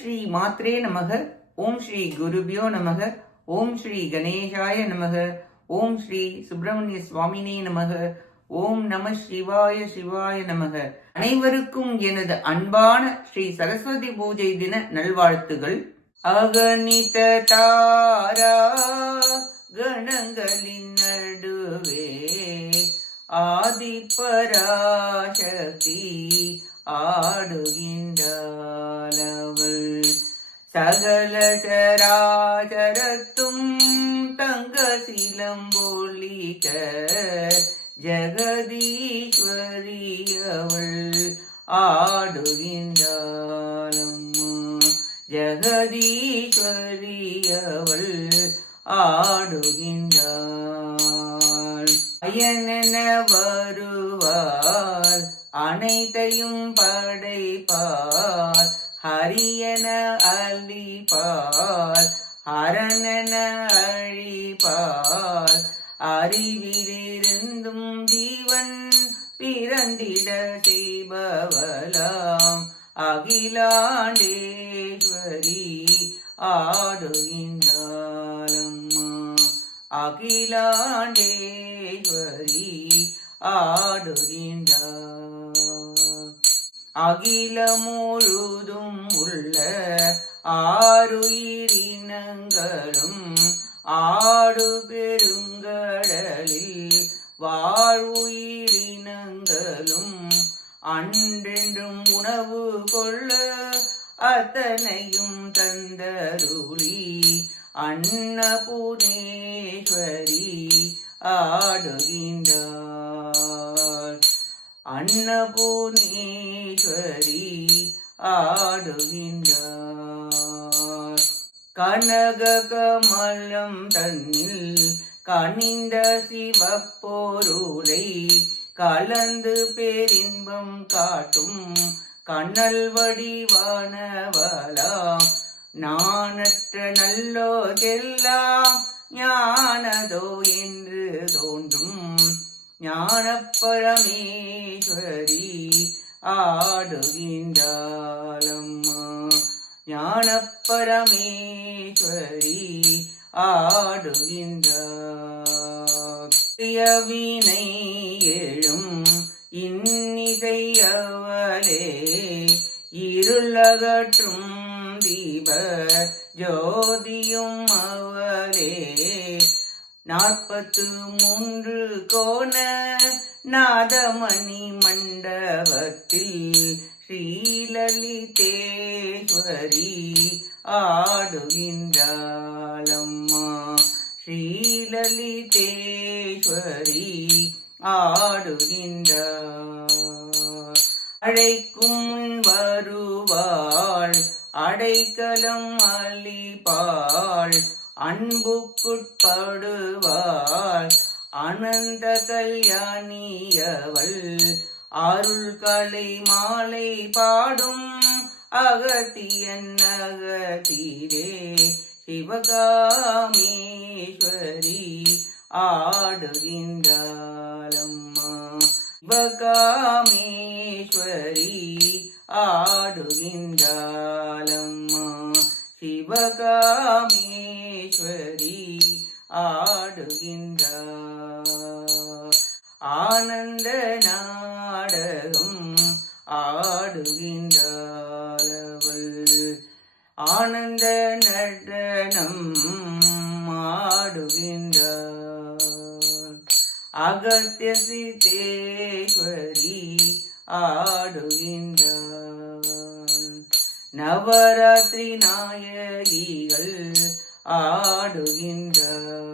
ஸ்ரீ மாத்ரே நமக. ஓம் ஸ்ரீ குருபியோ நமக. ஓம் ஸ்ரீ கணேசாய நமக. ஓம் ஸ்ரீ சுப்பிரமணிய சுவாமினே நமக. ஓம் நம சிவாய சிவாய நமக. அனைவருக்கும் எனது அன்பான ஸ்ரீ சரஸ்வதி பூஜை தின நல்வாழ்த்துகள். அகணித தாரா கணங்களின் நடுவே ஆதிப்பராசக்தி ஆடுகின்றாளவள் சகல சராச்சரத்தும் தங்க சிலம்பொழிக ஜெகதீஸ்வரி அவள் ஆடுகின்றாளம்மா. ஜெகதீஸ்வரி அவள் ஆடுகின்றாள். அயனென வருவாள் அனைத்தையும் படைப்பார் ஹரியன அழிப்பார் ஹரணன அழிப்பார். அறிவிலிருந்தும் ஜீவன் பிறந்திட செய்பவலாம் அகிலாண்டேஸ்வரி ஆடுகின்றாலம்மா அகிலாண்டேஸ்வரி ஆடுகின்ற அகிலமுழுதும் உள்ள ஆறுயிரினங்களும் ஆடு பெருங்கடலில் வாழ்வுயிரினங்களும் அன்றென்றும் உணவு கொள்ள அத்தனையும் தந்தருளி அன்னபூனேஸ்வரி ஆடுகின்றார் அன்னபூனேஸ்வரி ஆடுகின்றார். கனக கமலம் தன்னில் கனிந்த சிவப்போருளை கலந்து பேரின்பம் காட்டும் கண்ணல் வடிவானவலாம் நானற்ற நல்லோதெல்லாம் ஞானதோ என்று தோன்றும் ஞானப்பரமே ஆடுகின்றாளம்மா ஞான பரமேஸ்வரி வினை எழும் இன்னிசையவளே இருளகற்றும் தீப ஜோதியும் அவளே. நாற்பத்து மூன்று கோண நாதமணி மண்டபத்தில் ஸ்ரீலலிதேஸ்வரி ஆடுகின்றாளம்மா. ஸ்ரீலலிதேஸ்வரி ஆடுகின்றார் அழைக்கும் வருவாள் அடைக்கலம் அளிப்பாள் அன்புக்குட்படுவாள் அனந்த கல்யாணியவள் அருள்களை மாலை பாடும் அகத்தியன் அகத்தீரே. சிவகாமேஸ்வரி ஆடுகின்றாலம்மா சிவகாமேஸ்வரி ஆடுகின்றாலம்மா சிவகாமேஸ்வரி ஆடுகின்றார் ஆனந்த நாடகம் ஆடுகின்றாளவள் ஆனந்த நடனம் ஆடுகின்றார் அகஸ்திய சித்தேஸ்வரி ஆடுகின்றார் நவராத்திரி நாயகிகள் ஆடுகின்றார்